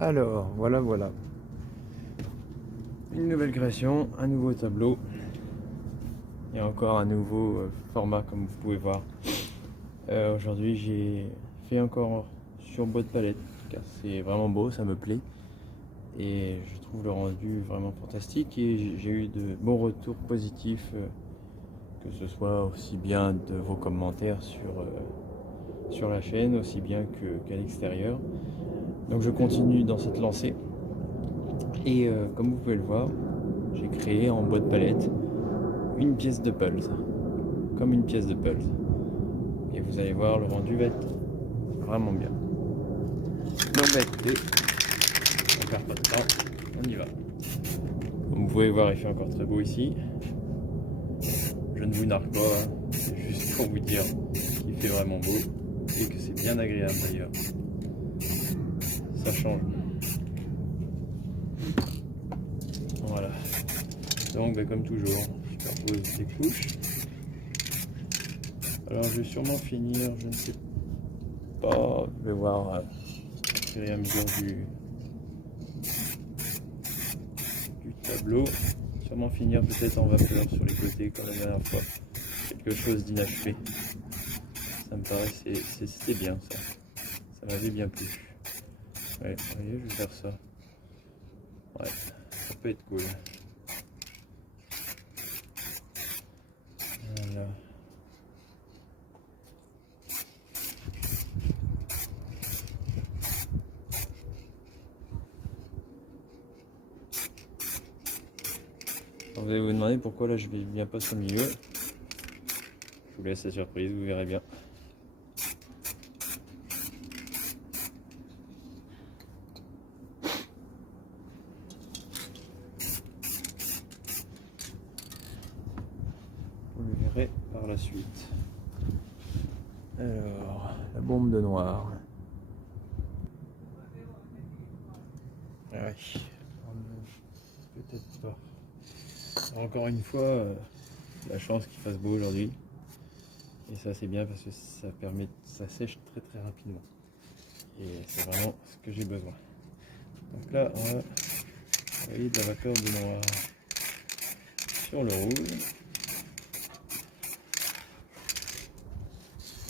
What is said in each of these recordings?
Alors, voilà. Une nouvelle création, un nouveau tableau. Et encore un nouveau format comme vous pouvez voir. Aujourd'hui j'ai fait encore sur bois de palette car c'est vraiment beau, ça me plaît. Et je trouve le rendu vraiment fantastique et j'ai eu de bons retours positifs, que ce soit aussi bien de vos commentaires sur la chaîne, aussi bien qu'à l'extérieur. Donc je continue dans cette lancée. Et comme vous pouvez le voir, j'ai créé en bois de palette une pièce de puzzle, comme une pièce de puzzle. Et vous allez voir, le rendu va être vraiment bien. Donc bah écoutez, on perd pas de temps, on y va. Comme vous pouvez voir, il fait encore très beau ici. Je ne vous nargue pas, hein. C'est juste pour vous dire qu'il fait vraiment beau et que c'est bien agréable d'ailleurs. Ça change. Voilà. Donc bah, comme toujours, je superpose les couches. Alors je vais sûrement finir, je ne sais pas, je vais voir au fur et à mesure du tableau. Sûrement finir peut-être en vapeur sur les côtés comme la dernière fois. Quelque chose d'inachevé. Ça me paraissait, c'était bien ça. Ça m'avait bien plu. Ouais, vous voyez, je vais faire ça. Ouais, ça peut être cool. Voilà. Alors, vous allez vous demander pourquoi là je vais bien pas au milieu. Je vous laisse la surprise, vous verrez bien. Vous le verrez par la suite. Alors, la bombe de noir. Ah ouais, peut-être pas. Alors, encore une fois, la chance qu'il fasse beau aujourd'hui. Et ça c'est bien parce que ça permet, ça sèche très très rapidement. Et c'est vraiment ce que j'ai besoin. Donc là, on va envoyer de la vapeur de noir sur le rouge.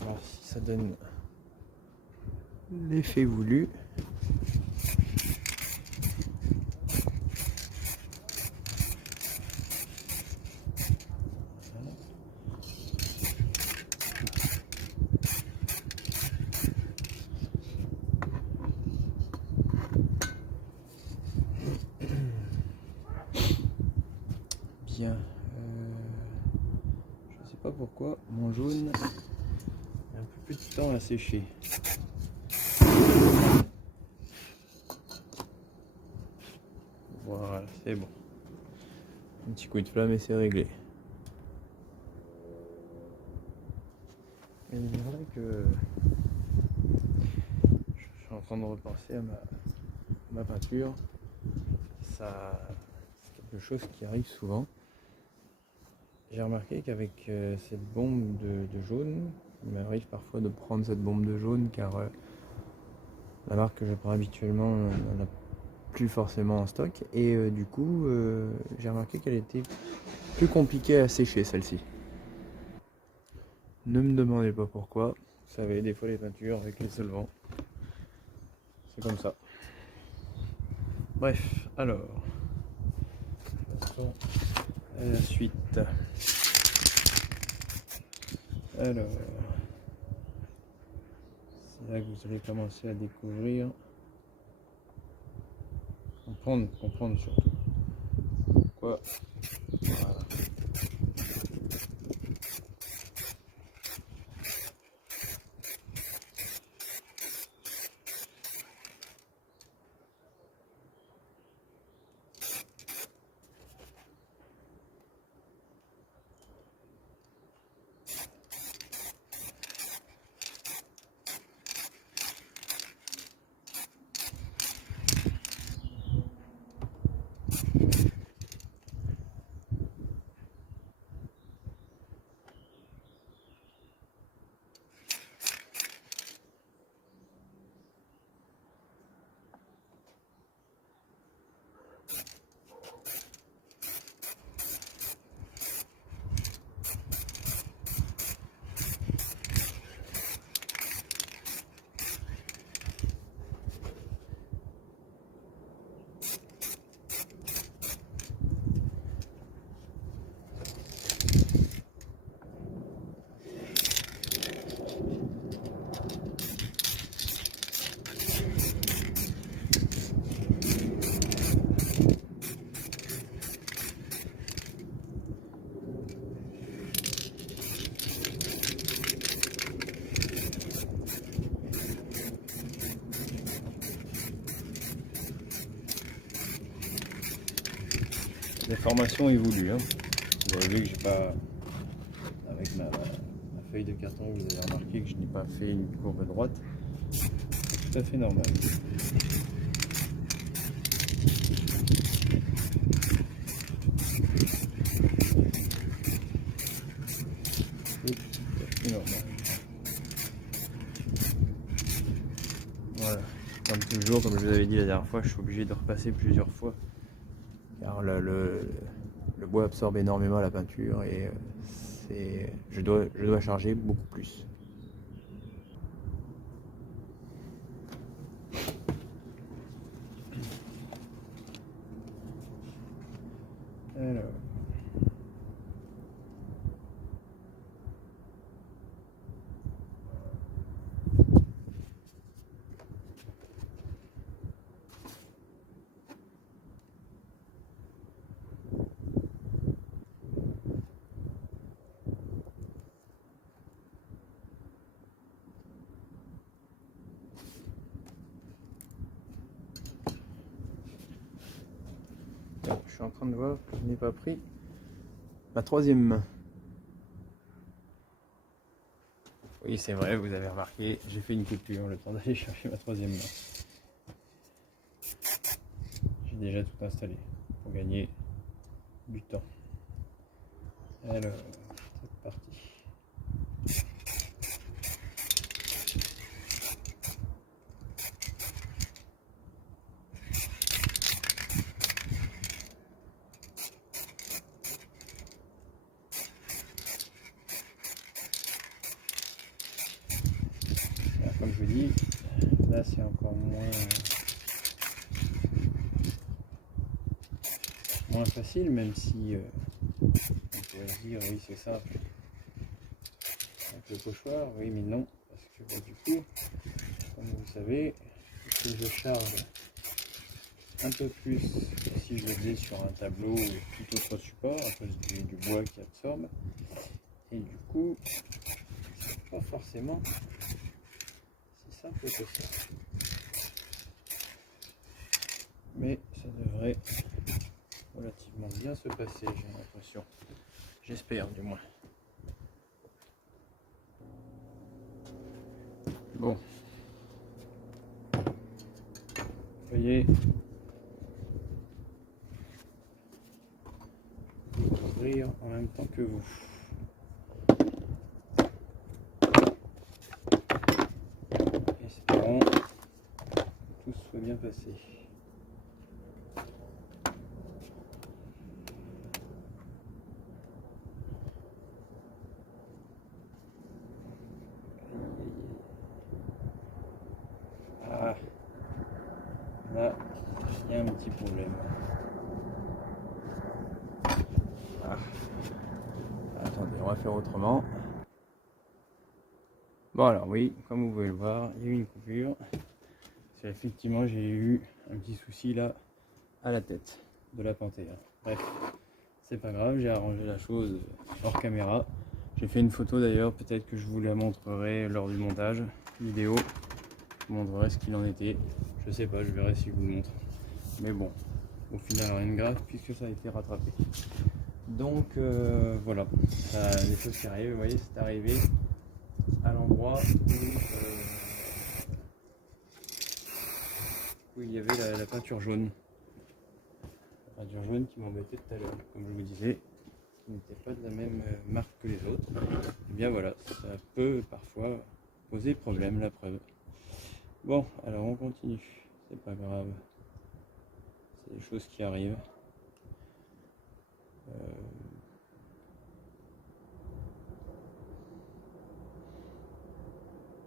Voir si ça donne l'effet voulu. Bien. Je sais pas pourquoi mon jaune a un peu plus de temps à sécher. Voilà, c'est bon. Un petit coup de flamme et c'est réglé. Et il est vrai que je suis en train de repenser à ma peinture. Ça, c'est quelque chose qui arrive souvent. J'ai remarqué qu'avec cette bombe de jaune, il m'arrive parfois de prendre cette bombe de jaune car la marque que je prends habituellement n'en a plus forcément en stock et du coup j'ai remarqué qu'elle était plus compliquée à sécher celle-ci. Ne me demandez pas pourquoi, vous savez des fois les peintures avec les solvants, c'est comme ça. Bref, alors, passons à la suite. Alors, c'est là que vous allez commencer à découvrir, comprendre surtout. Pourquoi? Voilà. des formations évoluent. Hein. Vous avez vu que j'ai pas, avec ma feuille de carton, vous avez remarqué que je n'ai pas fait une courbe droite. C'est tout à fait normal. C'est tout à fait normal. Voilà. Comme toujours, comme je vous avais dit la dernière fois, je suis obligé de repasser plusieurs fois. Car le bois absorbe énormément la peinture et je dois charger beaucoup plus. Alors. Je suis en train de voir que je n'ai pas pris ma troisième main. Oui, c'est vrai, vous avez remarqué, j'ai fait une coupure le temps d'aller chercher ma troisième main. J'ai déjà tout installé pour gagner du temps. Alors, c'est parti. Alors, comme je vous dis, là c'est encore moins facile, même si on pourrait se dire oui c'est simple avec le pochoir, oui mais non, parce que du coup, comme vous savez, si je charge un peu plus si je le faisais sur un tableau ou tout autre support à cause du bois qui absorbe, et du coup c'est pas forcément si simple que ça, mais ça devrait relativement bien se passer, j'ai l'impression, j'espère du moins. Bon, vous voyez, ouvrir en même temps que vous. Espérons que tout soit bien passé. Ah, là, il y a un petit problème. Ah. Attendez, on va faire autrement. Bon alors oui, comme vous pouvez le voir, il y a eu une coupure. C'est effectivement j'ai eu un petit souci là à la tête de la panthère. Bref, c'est pas grave, j'ai arrangé la chose hors caméra. J'ai fait une photo d'ailleurs, peut-être que je vous la montrerai lors du montage vidéo. Je vous montrerai ce qu'il en était. Je sais pas, je verrai si je vous le montre. Mais bon, au final rien de grave puisque ça a été rattrapé. Donc voilà, des choses qui arrivent, vous voyez, c'est arrivé à l'endroit où il y avait la peinture jaune. La peinture jaune qui m'embêtait tout à l'heure, comme je vous disais, qui n'était pas de la même marque que les autres. Et bien voilà, ça peut parfois poser problème, la preuve. Bon, alors on continue, c'est pas grave, c'est des choses qui arrivent.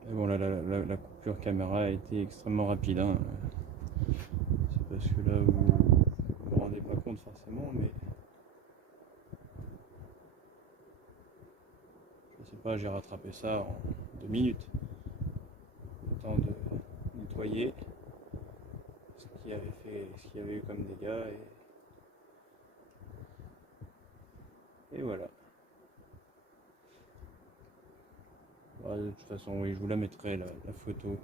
Et bon, là, la coupure caméra a été extrêmement rapide. Hein. C'est parce que là, vous ne vous rendez pas compte forcément, mais je sais pas, j'ai rattrapé ça en 2 minutes. Le temps de nettoyer ce qu'il y avait eu comme dégâts et voilà. De toute façon, oui, je vous la mettrai, la photo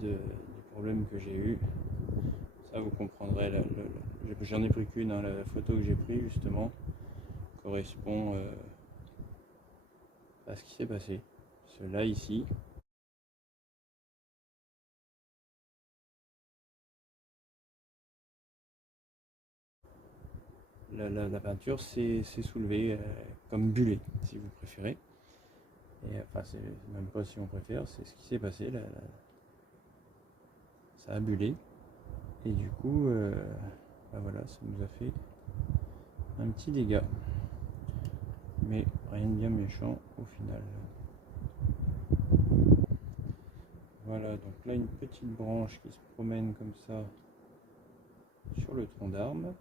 du problème que j'ai eu. Ça vous comprendrez, j'en ai pris qu'une, hein, la photo que j'ai prise justement correspond à ce qui s'est passé. Cela ici. La peinture s'est soulevée comme bullée, si vous préférez. Et enfin, c'est même pas si on préfère, c'est ce qui s'est passé. Ça a bullé. Et du coup, bah voilà, ça nous a fait un petit dégât. Mais rien de bien méchant au final. Voilà, donc là une petite branche qui se promène comme ça sur le tronc d'arbre.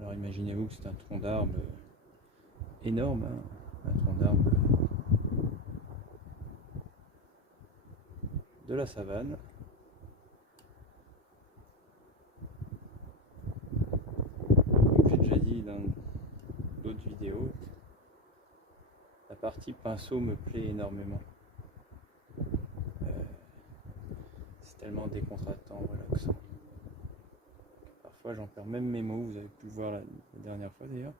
Alors imaginez-vous que c'est un tronc d'arbre énorme, hein, un tronc d'arbre de la savane. Comme j'ai déjà dit dans d'autres vidéos, la partie pinceau me plaît énormément. C'est tellement décontractant, relaxant. Parfois j'en perds même mes mots, vous avez pu le voir la dernière fois d'ailleurs.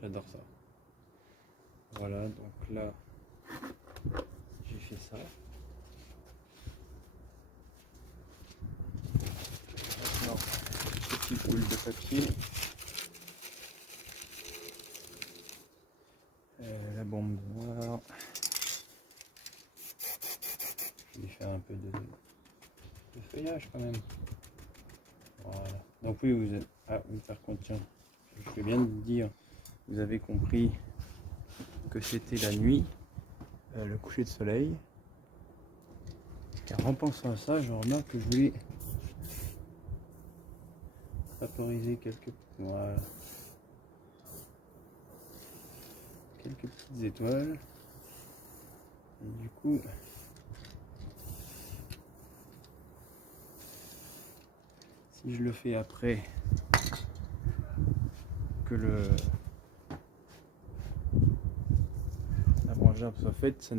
J'adore ça. Voilà, donc là j'ai fait ça. Maintenant, petite boule de papier. La bombe noire. Je vais faire un peu de feuillage quand même. Voilà. Donc oui, vous êtes... Ah oui, par contre, tiens, je fais bien de dire, vous avez compris que c'était la nuit, le coucher de soleil. Car en pensant à ça, je remarque que je voulais vaporiser quelques... Voilà. Quelques petites étoiles. Et du coup... Si je le fais après que la branche d'arbre soit faite,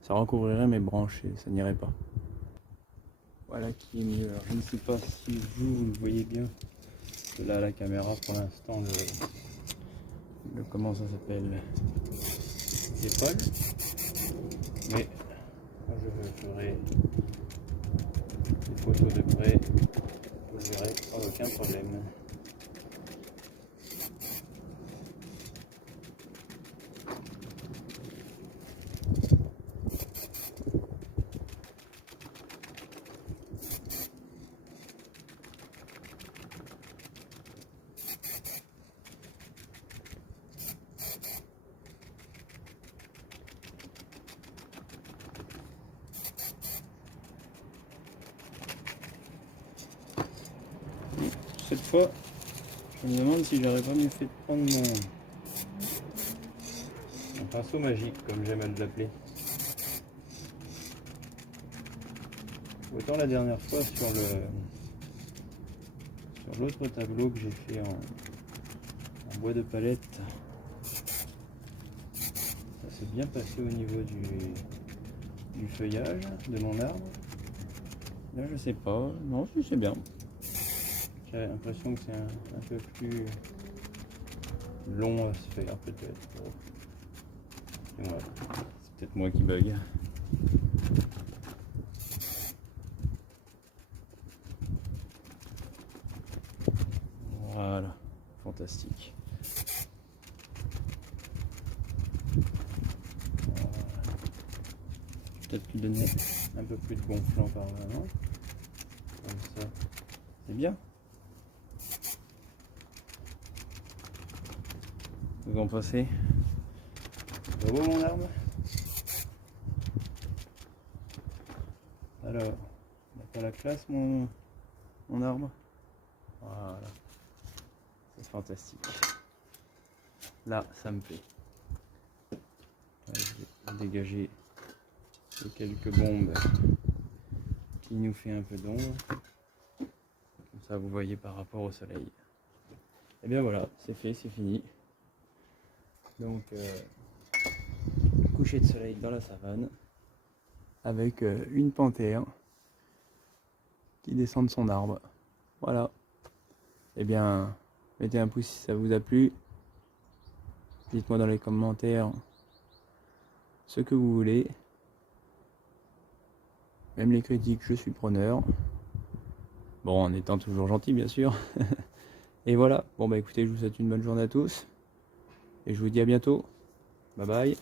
ça recouvrirait mes branches et ça n'irait pas. Voilà qui est mieux. Alors, je ne sais pas si vous le voyez bien. Là, la caméra pour l'instant, comment ça s'appelle, l'épaule. Mais je ferai des photos de près. Vous le verrez, aucun problème. Cette fois, je me demande si j'aurais pas mieux fait de prendre mon pinceau magique, comme j'aime à l'appeler. Autant la dernière fois sur l'autre tableau que j'ai fait en bois de palette, ça s'est bien passé au niveau du feuillage de mon arbre. Là je sais pas, non si c'est bien. J'ai l'impression que c'est un peu plus long à se faire peut-être. Voilà. C'est peut-être moi qui bug. Voilà, fantastique. Voilà. Peut-être lui donner un peu plus de gonflant par là, non? Comme ça, c'est bien. Vous en pensez? C'est beau mon arbre? Alors, on n'a pas la classe mon arbre? Voilà, c'est fantastique. Là, ça me plaît. Je vais dégager les quelques bombes qui nous fait un peu d'ombre. Comme ça, vous voyez par rapport au soleil. Et bien voilà, c'est fait, c'est fini. Donc, coucher de soleil dans la savane avec une panthère qui descend de son arbre. Voilà. Eh bien, mettez un pouce si ça vous a plu. Dites-moi dans les commentaires ce que vous voulez. Même les critiques, je suis preneur. Bon, en étant toujours gentil, bien sûr. Et voilà. Bon, bah écoutez, je vous souhaite une bonne journée à tous. Et je vous dis à bientôt. Bye bye.